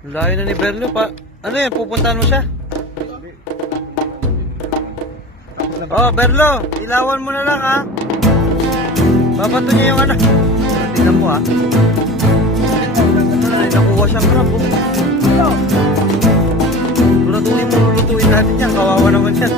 Layo na ni Berlo pa. Ano yan? Pupuntahan mo siya? Oh, Berlo, ilawan mo na lang ha. Babato niya yung ano. Tingnan mo ha. Nakuha siyang crab. Lulutuin mo, lulutuin natin yan. Kawawa naman yan.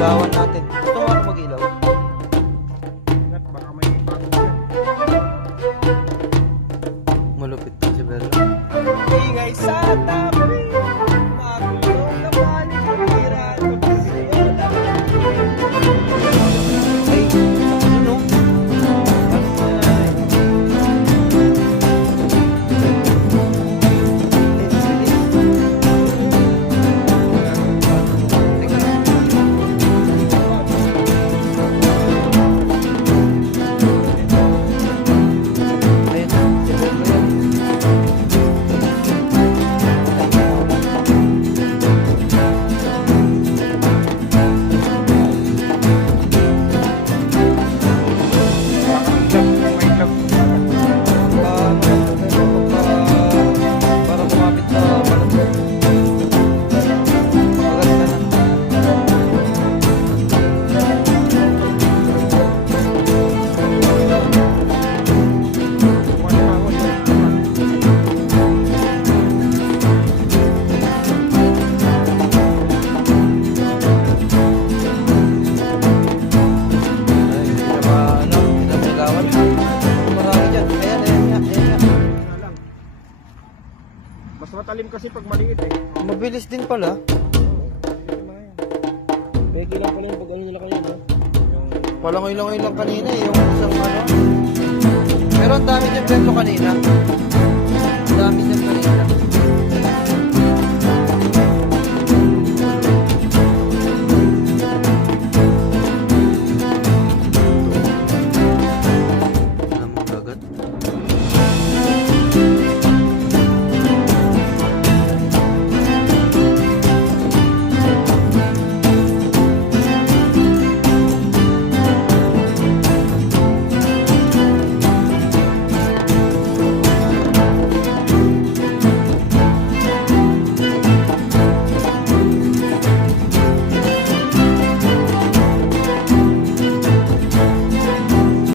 Ilawan natin. Ito nga mag-ilaw. Baka may ipatong yan. Malupit din si Berlo. Ingay sa tabi, magulong na palipiran, magsisayo na Ay, ano? Para kumapit na balat. Mas matalim kasi pag maliit eh. Mabilis din pala. Pwede lang pala yung pag ano nila kayo, no? Palangoy-langoy lang kanina eh, yung isang ano. Pero ang dami dyan Berlo kanina. Ang dami dyan kanina.